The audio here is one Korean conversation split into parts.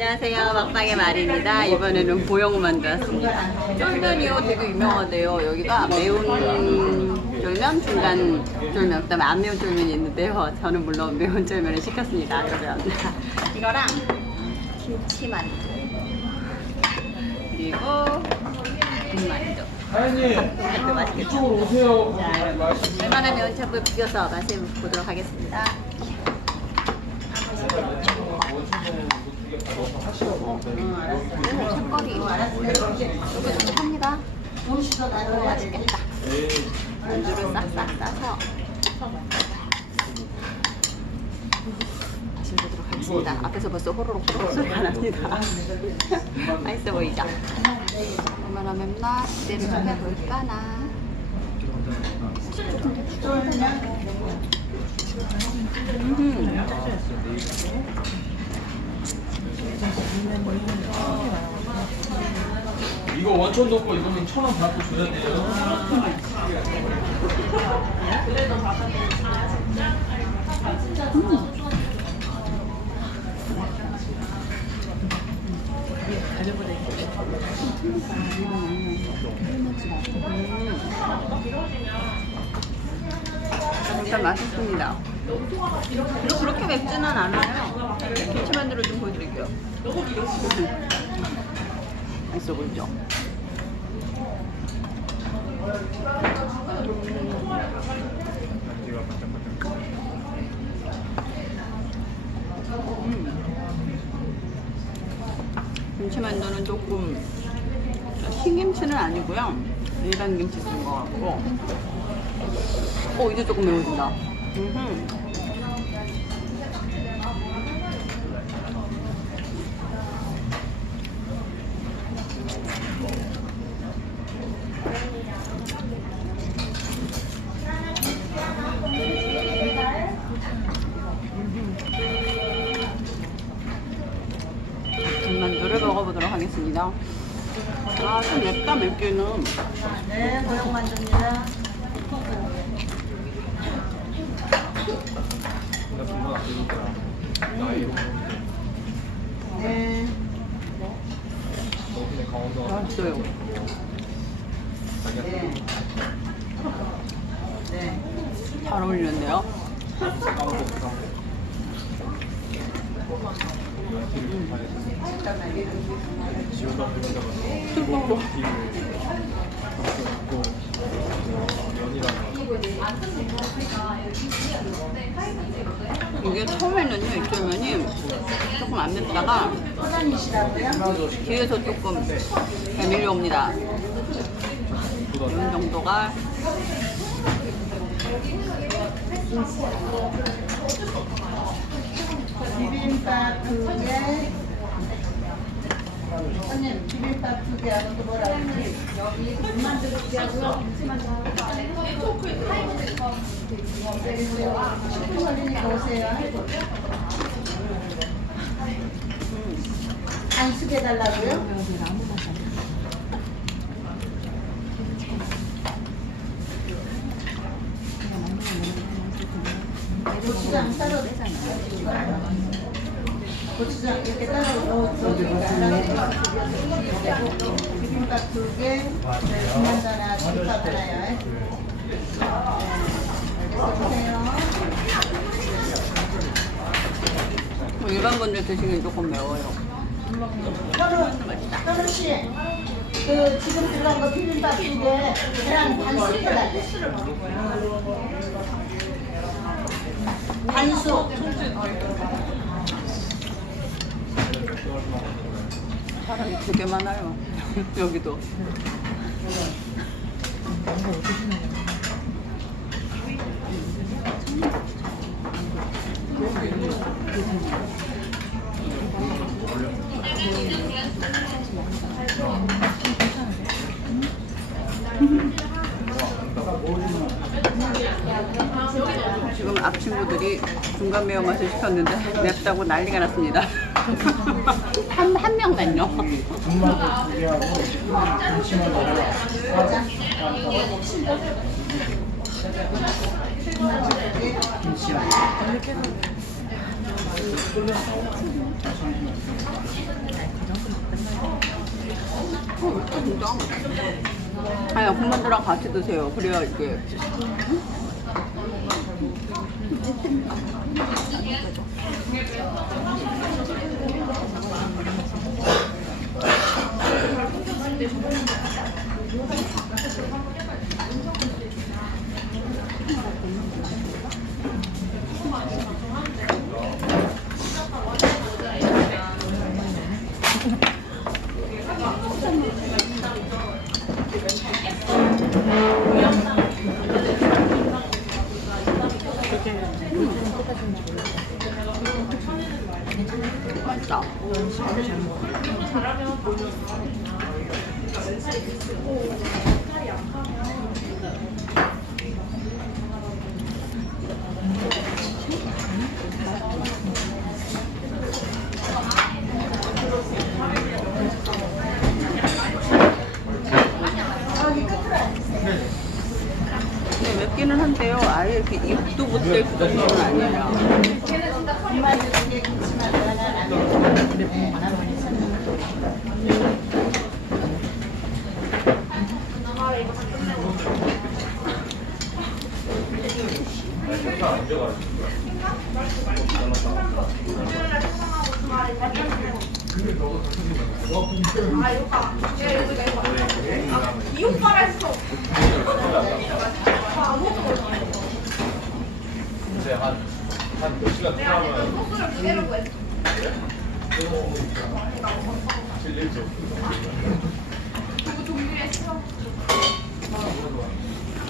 안녕하세요. 막방의 말입니다. 이번에는 보영 만들었습니다. 쫄면이요 되게 유명하대요. 여기가 매운 쫄면, 중간 쫄면, 그다음에 안 매운 쫄면이 있는데요. 저는 물론 매운 쫄면을 시켰습니다. 그러면 이거랑 김치만두 그리고 군만두. 사장님 군만두 맛있겠죠? 자, 얼마나 매운지 한번 비벼서 맛을 보도록 하겠습니다. 음, 첫거리 이거 합니다. 너무 맛있겠다. 안주를 싹싹 싸서 보도록 하겠습니다. 앞에서 벌써 호로록 호로록 소리가 납니다. 맛있어 보이죠? 얼마나 맵나 좀 해볼까나. 음. 이거 원천 넣고 이거는 천 원 받고 줘야 돼요. 일단 맛있습니다. 그리고 그렇게 맵지는 않아요. 김치 만두를 좀 보여드릴게요. 맛있어 보이죠? 김치 만두는 조금 흰김치는 아니고요. 일반 김치 쓴 것 같고 어 이제 조금 매워진다. 음흠. 김만두를 먹어보도록 하겠습니다. 아, 좀 맵다, 맵기는. 네, 고용만두입니다. 네. 잘 어울리는데요? 뜨거워. 이게 처음에는요, 이쫄면이 조금 안 맵다가? 뒤에서 조금 밀려옵니다. 이 정도가 비빔밥 두 개. 손님, 비빔밥 두 개 하고 또 뭐라 그러지? 여기 군만두 두 개 하고요. 식품 걸 안쓰게 해달라고요? 고추장 따로 고추장 이렇게 따로 넣어드릴까요? 비빔밥 두 개, 중간도 하나, 김밥 하나요. 뭐 일반 분들 드시기엔 조금 매워요. 현우, 현우 씨, 그 지금 들어간 거 비빔밥 두 개, 계란 반숙 해달래. 반숙. 사람이 되게 많아요. 여기도. 지금 앞 친구들이 중간 매운맛을 시켰는데 맵다고 난리가 났습니다. 한, 한 명만요. 아니 군만두랑 같이 드세요. 그래야 이게 맛있다. 잘하면 있기는 한데요. 아예 이렇게 입도 못댈 그 정도는 아니에요.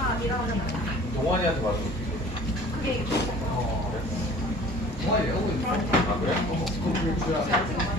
아, 이 동환이한테 받은 그게 이거. 어, 동환이 하고 있는 아, 그래? 어, 그럼 그냥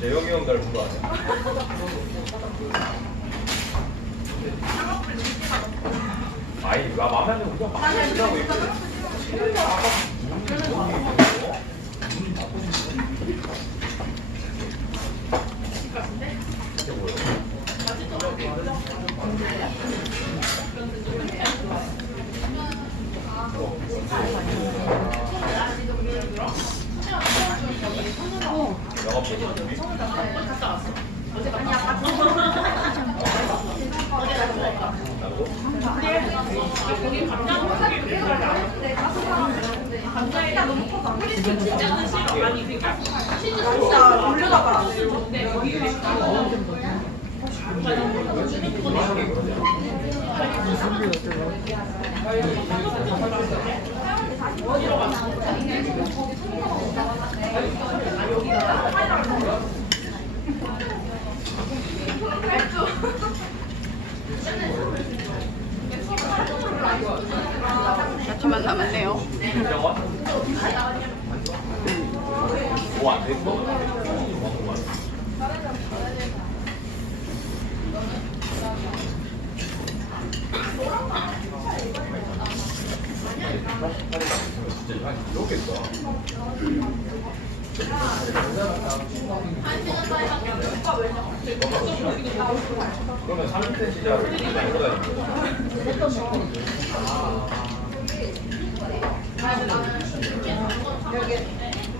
재영이 형 닮은 거 아니야? 아니, 나 마음에 안 들면 그냥 막 하자고 얘기해. 아니 되게 치즈 진짜 돌려다가 남았네요. 뭐안 됐어? 그러면 3대 시작을 보다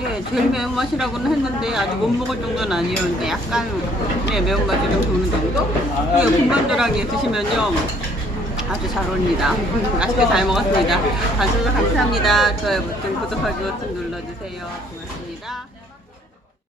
예, 제일 매운맛이라고는 했는데 아직 못 먹을 정도는 아니었는데 약간 예, 매운맛이 좀 도는 정도? 예, 군만두랑 예, 드시면요. 아주 잘 옵니다 맛있게 잘 먹었습니다. 봐주셔서 감사합니다. 좋아요 버튼, 구독하기 버튼 눌러주세요. 고맙습니다.